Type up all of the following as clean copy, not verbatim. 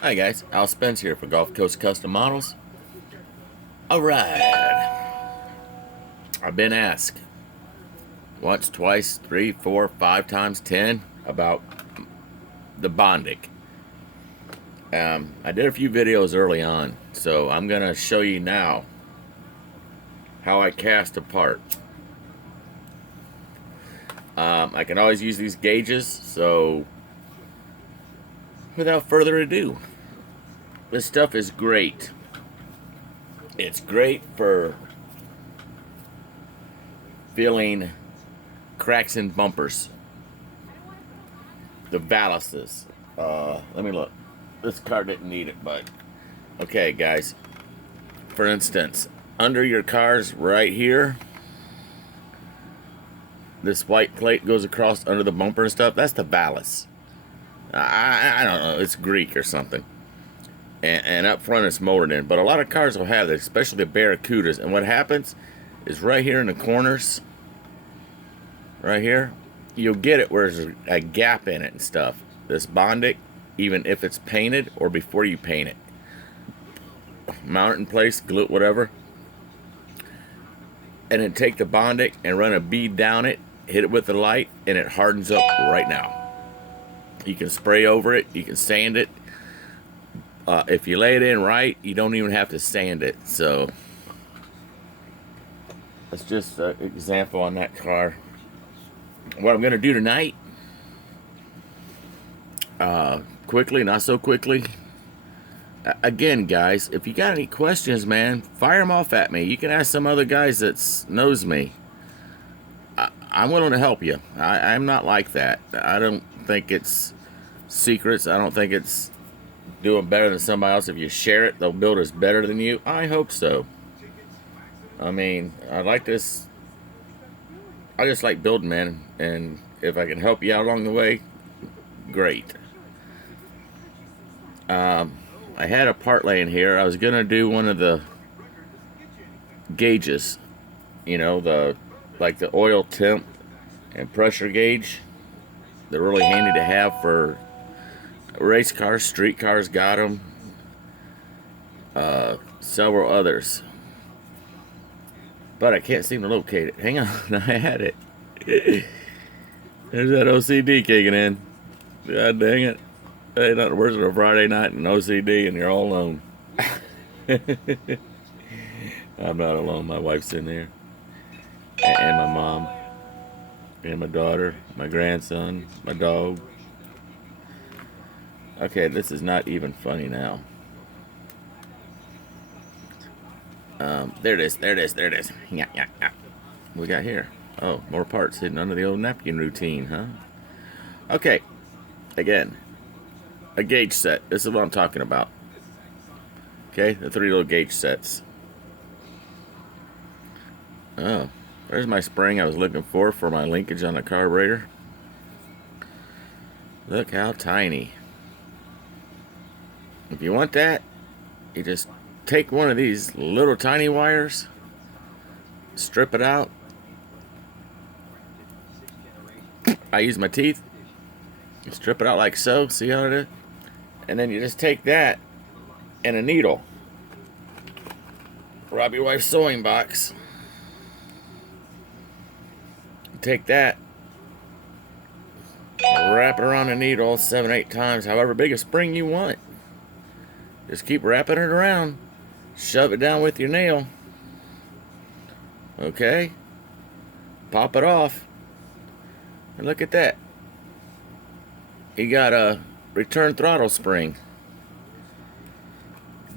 Hi guys, Al Spence here for Gulf Coast Custom Models. Alright, I've been asked once, twice, 3, 4, 5 times, 10 about the Bondic. I did a few videos early on, so I'm going to show you now how I cast a part. I can always use these gauges, so without further ado, this stuff is great. It's great for feeling cracks in bumpers, the ballasts. Let me look. This car didn't need it, but okay, guys. For instance, under your cars right here, this white plate goes across under the bumper and stuff. That's the ballast. I don't know. It's Greek or something. And up front it's molded in. But a lot of cars will have this, especially the Barracudas. And what happens is right here in the corners, right here, you'll get it where there's a gap in it and stuff. This Bondic, even if it's painted or before you paint it, mount it in place, glue it, whatever, and then take the Bondic and run a bead down it, hit it with the light, and it hardens up right now. You can spray over it, you can sand it. If you lay it in right, you don't even have to sand it. So that's just an example on that car. What I'm going to do tonight, quickly, not so quickly. Again, guys, if you got any questions, man, fire them off at me. You can ask some other guys that knows me. I'm willing to help you. I'm not like that. I don't think it's secrets. I don't think it's doing better than somebody else. If you share it, they'll build us better than you. I hope so. I mean, I like this. I just like building, man. And if I can help you out along the way, great. I had a part laying here. I was gonna do one of the gauges, you know, like the oil temp and pressure gauge. They're really handy to have for race cars, street cars got them. Several others, but I can't seem to locate it. Hang on, I had it. There's that OCD kicking in. God dang it. Ain't nothing worse than a Friday night and OCD and you're all alone. I'm not alone. My wife's in there. And my mom. And my daughter. My grandson. My dog. Okay, this is not even funny now. There it is. There it is. There it is. Yeah, yeah, yeah. What we got here? Oh, more parts hidden under the old napkin routine, huh? Okay. Again. A gauge set. This is what I'm talking about. Okay, the 3 little gauge sets. Oh, there's my spring I was looking for my linkage on the carburetor. Look how tiny. If you want that, you just take one of these little tiny wires, strip it out. I use my teeth. You strip it out like so. See how it is? And then you just take that and a needle. Rob your wife's sewing box. Take that, wrap it around the needle 7, 8 times, however big a spring you want. Just keep wrapping it around. Shove it down with your nail. Okay. Pop it off. And look at that. You got a return throttle spring.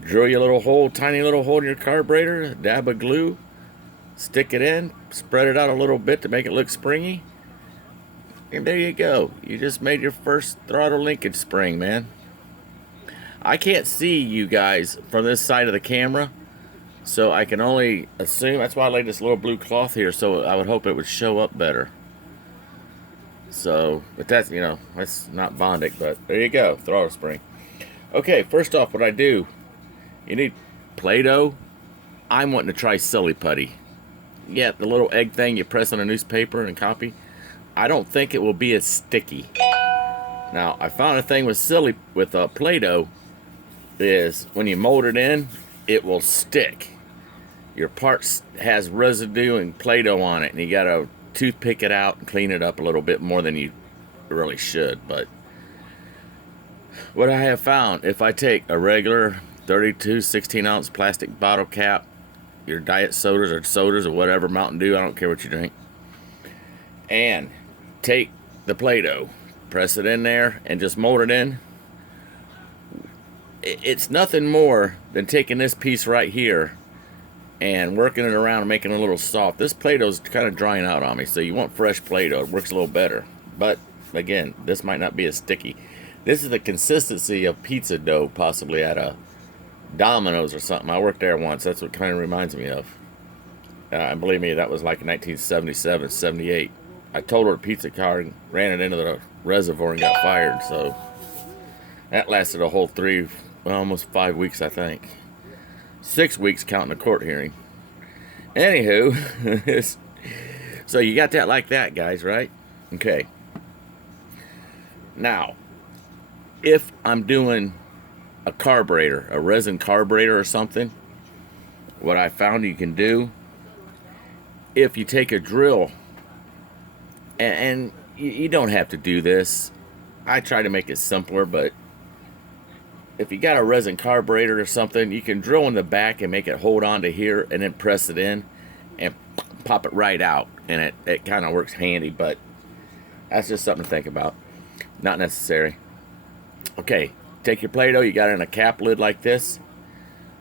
Drill your little hole, tiny little hole in your carburetor, dab of glue, stick it in, spread it out a little bit to make it look springy, and there you go. You just made your first throttle linkage spring, man. I can't see you guys from this side of the camera, so I can only assume. That's why I laid this little blue cloth here, so I would hope it would show up better. So, but that's, you know, that's not Bondic, but there you go, throttle spring. Okay, first off, what I do, you need Play-Doh. I'm wanting to try Silly Putty. Yeah, the little egg thing you press on a newspaper and copy. I don't think it will be as sticky. Now, I found a thing with Play-Doh is when you mold it in, it will stick. Your part has residue and Play-Doh on it, and you gotta toothpick it out and clean it up a little bit more than you really should. But what I have found, if I take a regular 32 16-ounce plastic bottle cap, your diet sodas or whatever, Mountain Dew, I don't care what you drink, and take the Play-Doh, press it in there, and just mold it in, it's nothing more than taking this piece right here and working it around and making it a little soft. This Play-Doh's kind of drying out on me, so you want fresh Play-Doh. It works a little better. But again, this might not be as sticky. This is the consistency of pizza dough, possibly at a Domino's or something. I worked there once. That's what kind of reminds me of. And believe me, that was like in 1977, 78. I totaled a pizza car and ran it into the reservoir and got fired. So that lasted a whole almost 5 weeks, I think. 6 weeks counting the court hearing. Anywho, so you got that like that, guys, right? Okay. Now, if I'm doing a carburetor, a resin carburetor or something, what I found you can do, if you take a drill, and you don't have to do this. I try to make it simpler, but if you got a resin carburetor or something, you can drill in the back and make it hold on to here and then press it in and pop it right out, and it kind of works handy. But that's just something to think about. Not necessary. Okay, take your Play-Doh, you got it in a cap lid like this.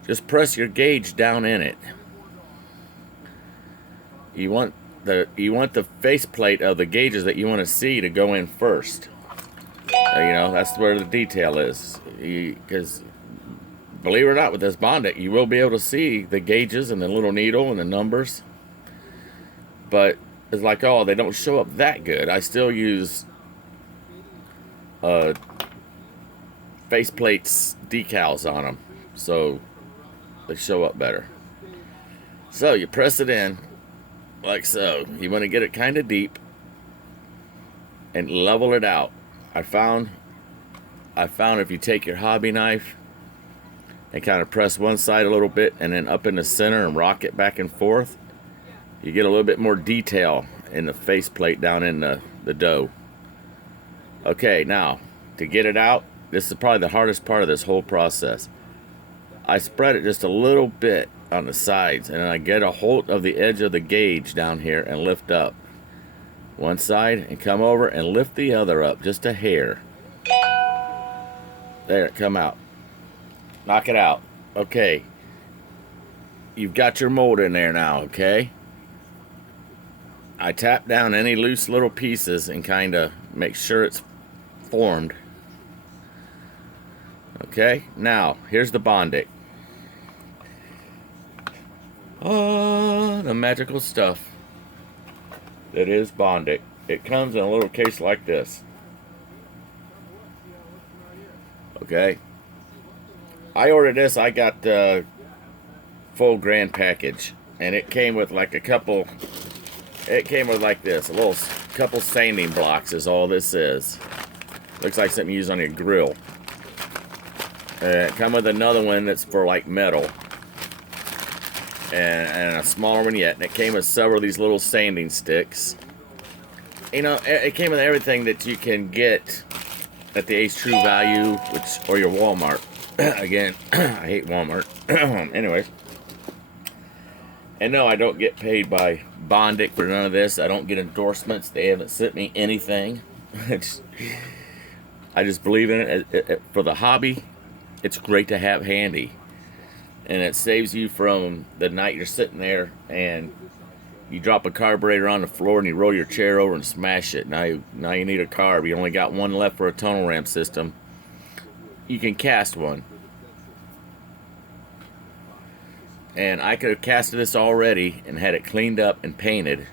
Just press your gauge down in it. You want the faceplate of the gauges that you want to see to go in first. You know, that's where the detail is. Because believe it or not, with this Bondic, you will be able to see the gauges and the little needle and the numbers. But it's like, oh, they don't show up that good. I still use faceplates decals on them, so they show up better. So you press it in like so. You want to get it kind of deep and level it out. I found if you take your hobby knife and kind of press one side a little bit and then up in the center and rock it back and forth, you get a little bit more detail in the faceplate down in the dough. Okay, now to get it out, this is probably the hardest part of this whole process. I spread it just a little bit on the sides, and I get a hold of the edge of the gauge down here and lift up one side and come over and lift the other up just a hair. There, come out. Knock it out. Okay. You've got your mold in there now, okay? I tap down any loose little pieces and kind of make sure it's formed. Okay, now here's the Bondic. Oh, the magical stuff that is Bondic. It comes in a little case like this. Okay, I ordered this. I got the full grand package, and it came with like a couple. It came with like this, a little couple sanding blocks is all this is. Looks like something you use on your grill. It come with another one that's for like metal, and a smaller one yet. And it came with several of these little sanding sticks. You know, it came with everything that you can get at the Ace True Value, or your Walmart. Again, I hate Walmart. Anyways. And no, I don't get paid by Bondic for none of this. I don't get endorsements. They haven't sent me anything. I just believe in it. For the hobby, it's great to have handy. And it saves you from the night you're sitting there and you drop a carburetor on the floor and you roll your chair over and smash it. Now you need a carb. You only got one left for a tunnel ramp system. You can cast one. And I could have casted this already and had it cleaned up and painted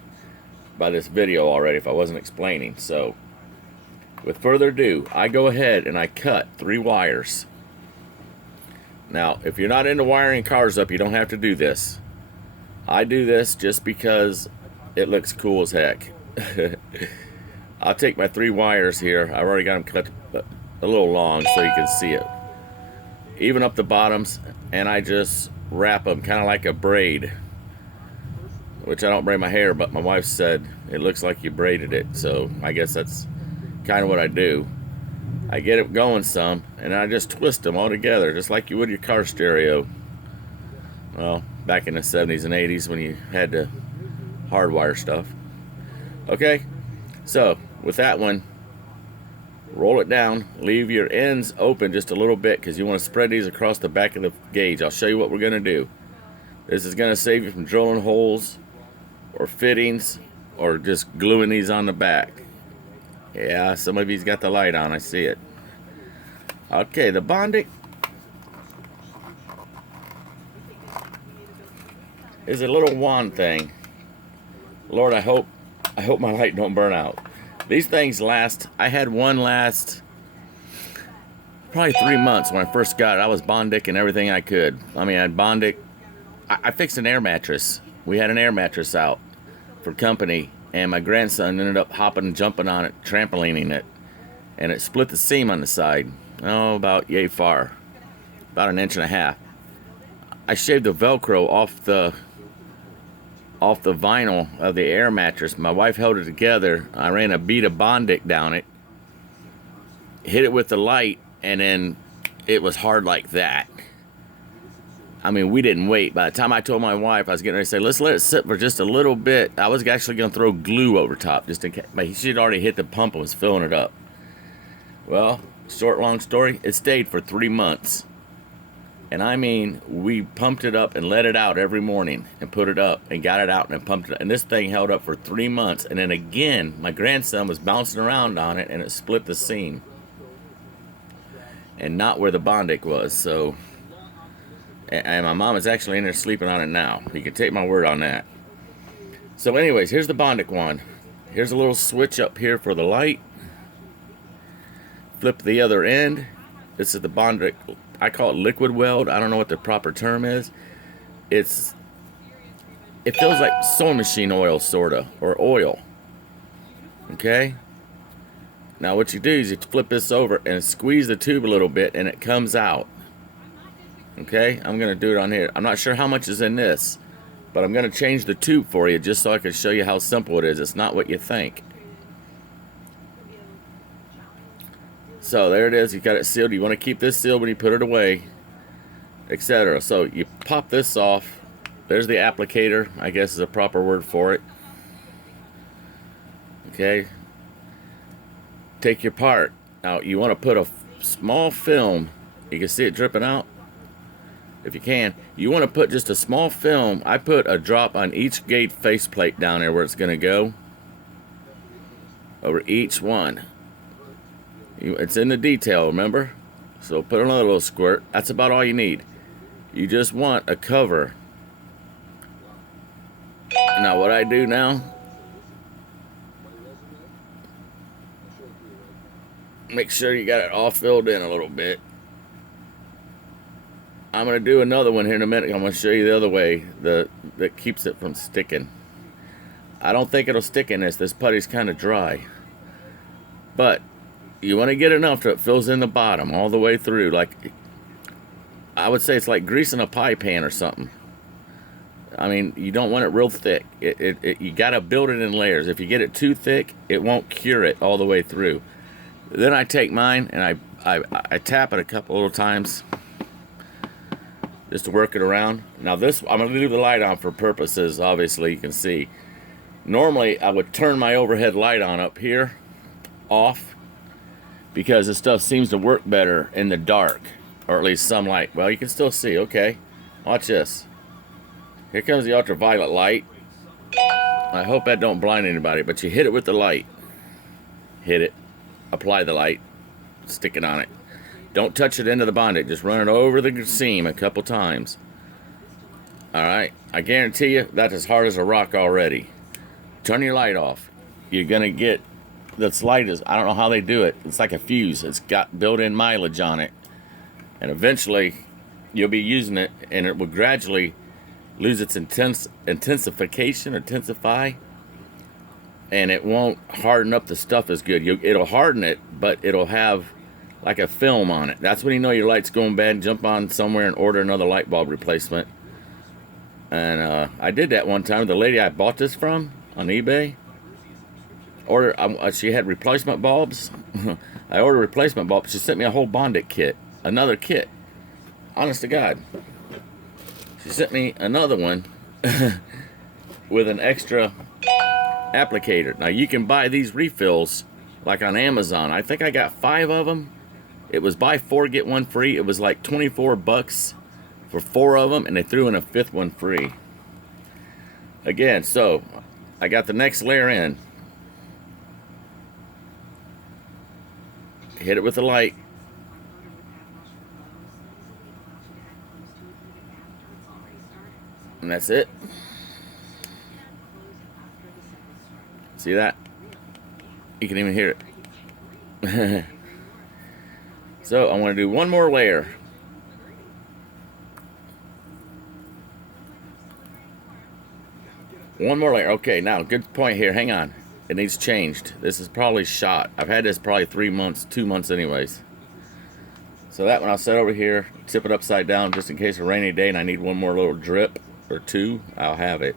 by this video already if I wasn't explaining. So, with further ado, I go ahead and I cut 3 wires. Now, if you're not into wiring cars up, you don't have to do this. I do this just because it looks cool as heck. I'll take my 3 wires here. I've already got them cut a little long so you can see it. even up the bottoms, and I just wrap them kind of like a braid, which I don't braid my hair, but my wife said it looks like you braided it, so I guess that's kind of what I do. I get it going some, and I just twist them all together, just like you would your car stereo. Well, back in the 70s and 80s when you had to hardwire stuff. Okay, so with that one, roll it down, leave your ends open just a little bit because you want to spread these across the back of the gauge. I'll show you what we're going to do. This is going to save you from drilling holes or fittings or just gluing these on the back. Yeah, some of you's got the light on, I see it. Okay, the Bondic is a little wand thing. Lord, I hope my light don't burn out. These things last, I had one last probably 3 months when I first got it. I was Bondic and everything I could. I mean, I had Bondic. I fixed an air mattress. We had an air mattress out for company, and my grandson ended up hopping and jumping on it, trampolining it, and it split the seam on the side. Oh, about yay far. About 1.5 inches. I shaved the Velcro off the vinyl of the air mattress. My wife held it together. I ran a bead of Bondic down it, hit it with the light, and then it was hard like that. I mean, we didn't wait. By the time I told my wife, I was getting ready to say, let's let it sit for just a little bit. I was actually going to throw glue over top, just in case. But she'd already hit the pump and was filling it up. Well, short, long story, it stayed for 3 months. And I mean, we pumped it up and let it out every morning and put it up and got it out and pumped it up. And this thing held up for 3 months. And then again, my grandson was bouncing around on it and it split the seam. And not where the Bondic was. So, and my mom is actually in there sleeping on it now. You can take my word on that. So anyways, here's the Bondic one. Here's a little switch up here for the light. Flip the other end. This is the Bondic. I call it liquid weld. I don't know what the proper term is. It feels like sewing machine oil, sorta, or oil. Okay? Now what you do is you flip this over and squeeze the tube a little bit and it comes out. Okay? I'm going to do it on here. I'm not sure how much is in this, but I'm going to change the tube for you just so I can show you how simple it is. It's not what you think. So there it is. You got it sealed. You want to keep this sealed when you put it away, etc. So you pop this off. There's the applicator, I guess is a proper word for it. Okay. Take your part. Now you want to put a small film. You can see it dripping out. If you can, you want to put just a small film. I put a drop on each gate faceplate down there where it's going to go. Over each one. It's in the detail, remember? So put another little squirt. That's about all you need. You just want a cover. Now what I do now, make sure you got it all filled in a little bit. I'm going to do another one here in a minute. I'm going to show you the other way that keeps it from sticking. I don't think it'll stick in this. This putty's kind of dry. But you want to get enough so it fills in the bottom all the way through. Like, I would say it's like greasing a pie pan or something. I mean, you don't want it real thick. You got to build it in layers. If you get it too thick, it won't cure it all the way through. Then I take mine and I tap it a couple little times just to work it around. Now this, I'm going to leave the light on for purposes, obviously, you can see. Normally, I would turn my overhead light on up here, off, because this stuff seems to work better in the dark, or at least some light. Well, you can still see. Okay, watch this. Here comes the ultraviolet light. I hope that don't blind anybody, but you hit it with the light. Hit it, apply the light, stick it on it. Don't touch it into the Bondic, just run it over the seam a couple times. Alright, I guarantee you that's as hard as a rock already. Turn your light off. You're gonna get, this light is, I don't know how they do it, it's like a fuse. It's got built-in mileage on it, and eventually you'll be using it and it will gradually lose its intensification, intensify, and it won't harden up the stuff as good. It'll harden it, but it'll have like a film on it. That's when you know your light's going bad. Jump on somewhere and order another light bulb replacement. And I did that one time. The lady I bought this from on eBay, she had replacement bulbs. I ordered replacement bulbs. She sent me a whole Bondic kit, another kit. Honest to God, she sent me another one with an extra applicator. Now you can buy these refills like on Amazon. I think I got 5 of them. It was buy 4 get 1 free. It was like 24 bucks for 4 of them, and they threw in a 5th one free. Again, so I got the next layer in. Hit it with the light. And that's it. See that? You can even hear it. So I want to do one more layer. One more layer. Okay, now good point here. Hang on. It needs changed. This is probably shot. I've had this probably 3 months, 2 months anyways. So that one I'll set over here, tip it upside down just in case a rainy day and I need one more little drip or 2, I'll have it.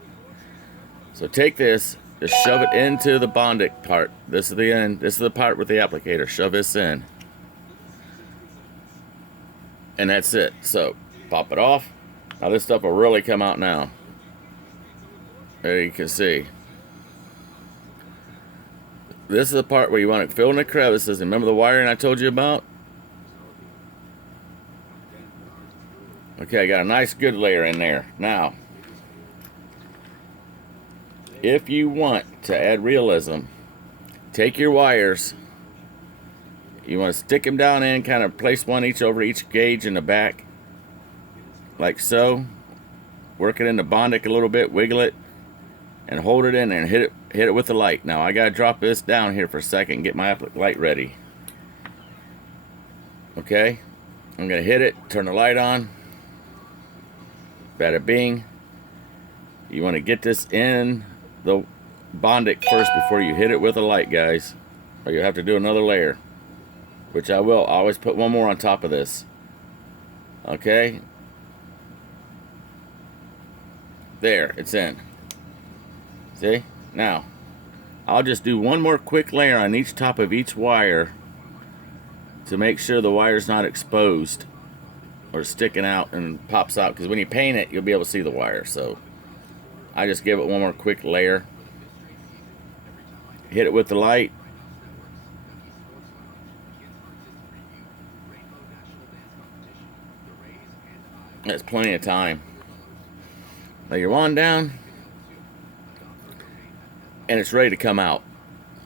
So take this, just shove it into the Bondic part. This is the end. This is the part with the applicator. Shove this in. And that's it. So pop it off. Now this stuff will really come out now. There you can see. This is the part where you want to fill in the crevices. Remember the wiring I told you about? Okay, I got a nice good layer in there. Now, if you want to add realism, take your wires. You want to stick them down in, kind of place one each over each gauge in the back. Like so. Work it in the Bondic a little bit, wiggle it, and hold it in there and hit it with the light. Now I gotta drop this down here for a second and get my light ready. Okay, I'm gonna hit it, turn the light on. Bada bing. You want to get this in the Bondic first before you hit it with a light, guys, or you have to do another layer, which I will. I always put one more on top of this. Okay, there, it's in. See? Now, I'll just do one more quick layer on each top of each wire to make sure the wire's not exposed or sticking out and pops out, because when you paint it, you'll be able to see the wire. So I just give it one more quick layer. Hit it with the light. That's plenty of time. Lay your wand down. And it's ready to come out.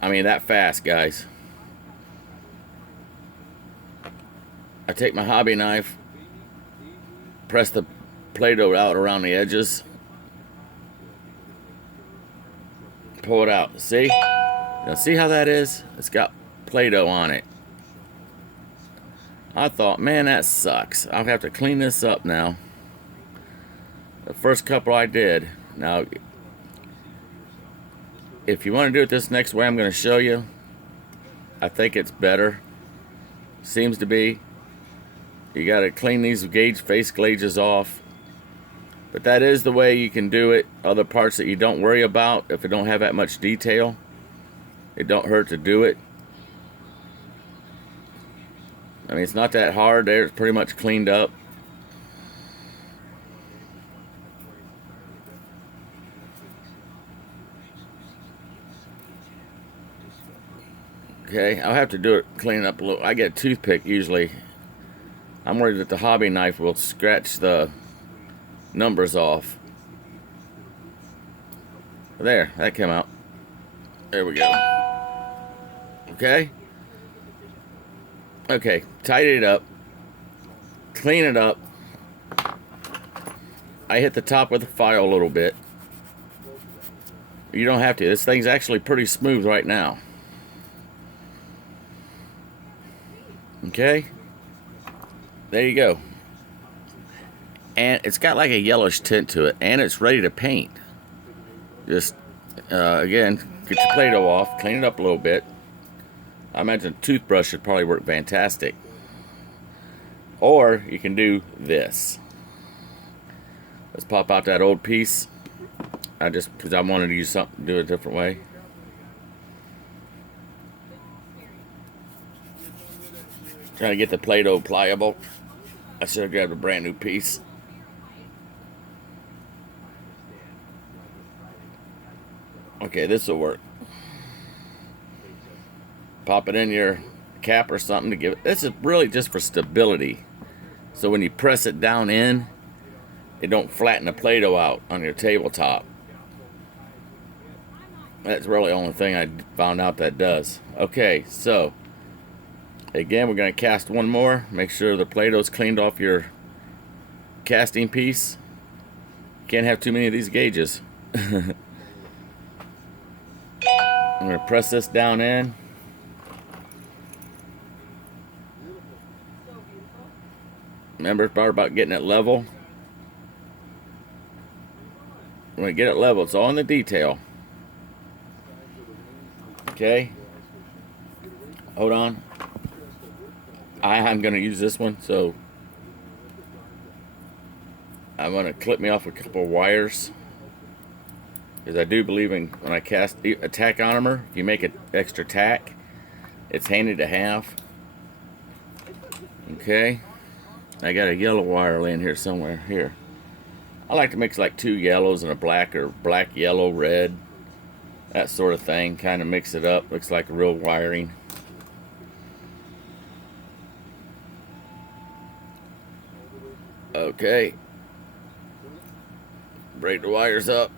I mean, that fast, guys. I take my hobby knife, press the Play-Doh out around the edges, pull it out. See? Now see how that is? It's got Play-Doh on it. I thought, man, that sucks. I'll have to clean this up now. The first couple I did. Now, if you want to do it this next way I'm going to show you, I think it's better. Seems to be. You got to clean these face gauges off. But that is the way you can do it. Other parts that you don't worry about, if it don't have that much detail, it don't hurt to do it. I mean, it's not that hard there. It's pretty much cleaned up. Okay, I'll have to do it, clean it up a little. I get a toothpick usually. I'm worried that the hobby knife will scratch the numbers off. There, that came out. There we go. Okay? Okay, tidy it up. Clean it up. I hit the top with the file a little bit. You don't have to. This thing's actually pretty smooth right now. Okay, there you go. And it's got like a yellowish tint to it, and it's ready to paint. Just again, get your Play-Doh off, clean it up a little bit. I imagine a toothbrush should probably work fantastic. Or you can do this. Let's pop out that old piece. Because I wanted to use something, do it a different way. Trying to get the Play-Doh pliable. I should have grabbed a brand new piece. Okay, this will work. Pop it in your cap or something to give it. This is really just for stability. So when you press it down in, it don't flatten the Play-Doh out on your tabletop. That's really the only thing I found out that does. Okay, so again, we're going to cast one more. Make sure the Play-Doh's cleaned off your casting piece. Can't have too many of these gauges. I'm going to press this down in. Remember the part about getting it level? When you get it level, it's all in the detail. Okay. Hold on. I'm going to use this one, so I'm going to clip me off a couple of wires. Because I do believe in, when I cast a tack armor, if you make an extra tack, it's handy to have. Okay. I got a yellow wire laying here somewhere. Here. I like to mix like 2 yellows and a black, or black, yellow, red. That sort of thing. Kind of mix it up. Looks like real wiring. Okay. Break the wires up.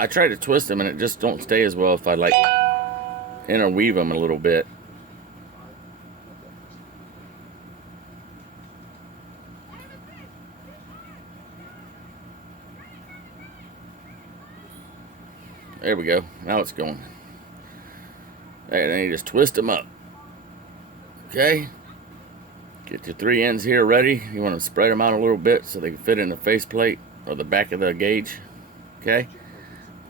I try to twist them and it just don't stay as well if I like interweave them a little bit. There we go. Now it's going. And then you just twist them up. Okay. Get your 3 ends here ready. You want to spread them out a little bit so they can fit in the faceplate or the back of the gauge. Okay.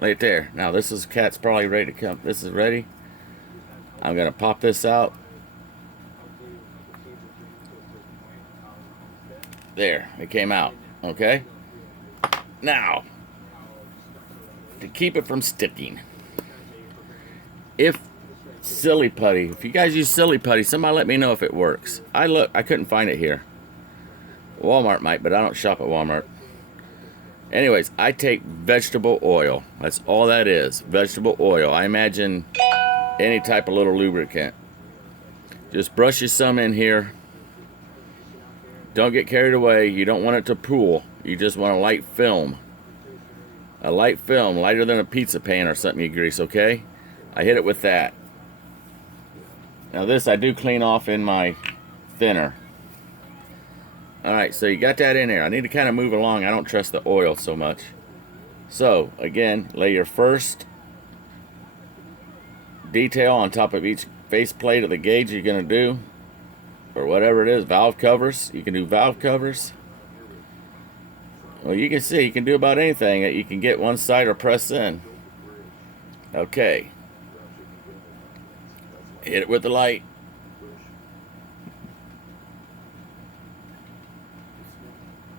Lay it there. Now this is cat's probably ready to come. This is ready. I'm gonna pop this out. There, it came out. Okay. Now, to keep it from sticking, if silly putty, if you guys use silly putty, somebody let me know if it works. I couldn't find it here. Walmart might, but I don't shop at Walmart. Anyways, I take vegetable oil. That's all that is. Vegetable oil. I imagine any type of little lubricant. Just brush you some in here. Don't get carried away. You don't want it to pool. You just want a light film. A light film, lighter than a pizza pan or something you grease, okay? I hit it with that. Now this I do clean off in my thinner. Alright, so you got that in there. I need to kind of move along. I don't trust the oil so much. So, again, lay your first detail on top of each faceplate of the gauge you're going to do. Or whatever it is, valve covers. You can do valve covers. Well, you can see, you can do about anything that you can get one side or press in. Okay. Hit it with the light.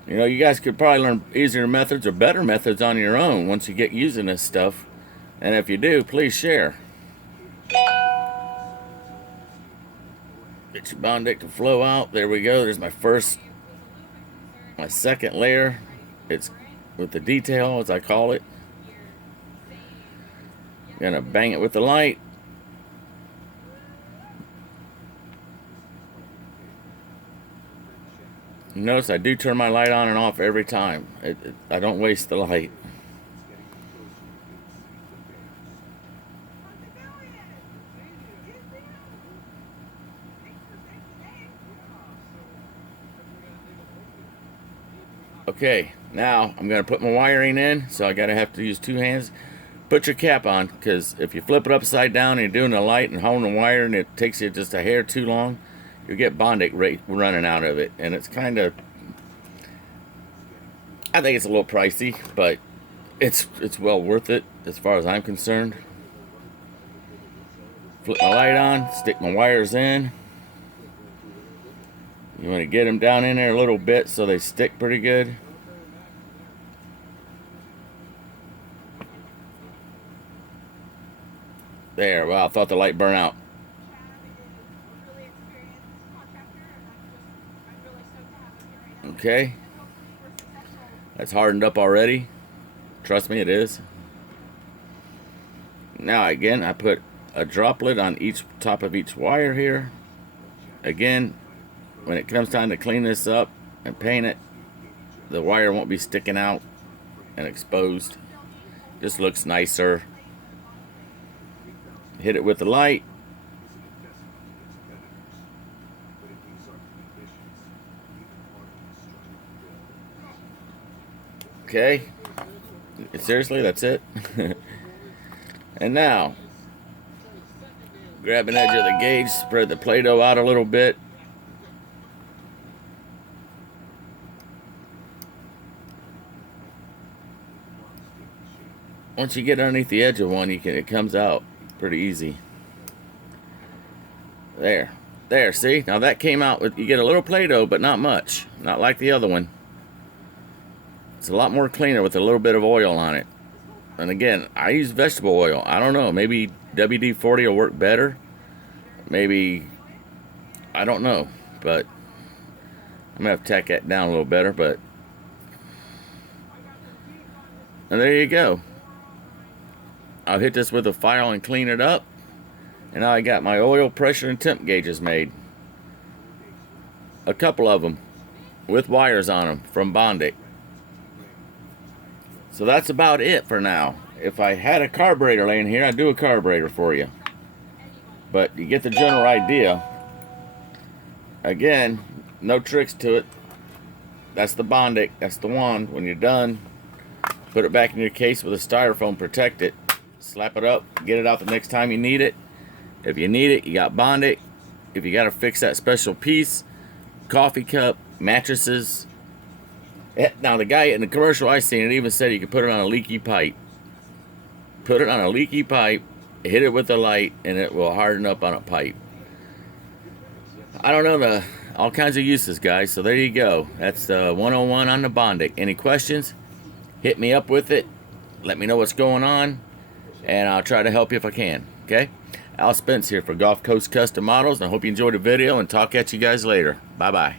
You know, you guys could probably learn easier methods or better methods on your own once you get using this stuff. And if you do, please share. Get your Bondic to flow out. There we go. There's my second layer. It's with the detail, as I call it. Gonna bang it with the light. Notice I do turn my light on and off every time. I don't waste the light. Okay, now I'm going to put my wiring in, so I have to use 2 hands. Put your cap on, because if you flip it upside down and you're doing the light and holding the wire and it takes you just a hair too long, you'll get Bondic running out of it. And it's kind of, I think it's a little pricey, but it's well worth it as far as I'm concerned. Flip my light on, stick my wires in. You want to get them down in there a little bit so they stick pretty good. There, wow, I thought the light burned out. Okay. That's hardened up already. Trust me, it is. Now again, I put a droplet on each top of each wire here. Again, when it comes time to clean this up and paint it, the wire won't be sticking out and exposed. Just looks nicer. Hit it with the light. Okay. Seriously, that's it. And now, grab an edge of the gauge, spread the Play-Doh out a little bit. Once you get underneath the edge of one, it comes out pretty easy. There, see? Now that came out with, you get a little Play-Doh, but not much. Not like the other one. It's a lot more cleaner with a little bit of oil on it. And again, I use vegetable oil. I don't know, maybe WD-40 will work better. Maybe, I don't know, but I'm gonna have to tack that down a little better, but. And there you go. I'll hit this with a file and clean it up. And now I got my oil, pressure, and temp gauges made. A couple of them with wires on them from Bondic. So that's about it for now. If I had a carburetor laying here, I'd do a carburetor for you. But you get the general idea. Again, no tricks to it. That's the Bondic. That's the one. When you're done, put it back in your case with a styrofoam, protect it. Slap it up, get it out the next time you need it. If you need it, you got Bondic. If you got to fix that special piece, coffee cup, mattresses. Now the guy in the commercial I seen, it even said you could put it on a leaky pipe. Put it on a leaky pipe, hit it with the light, and it will harden up on a pipe. I don't know, all kinds of uses, guys. So there you go. That's 101 on the Bondic. Any questions? Hit me up with it. Let me know what's going on, and I'll try to help you if I can. Okay? Al Spence here for Gulf Coast Custom Models, and I hope you enjoyed the video, and talk at you guys later. Bye-bye.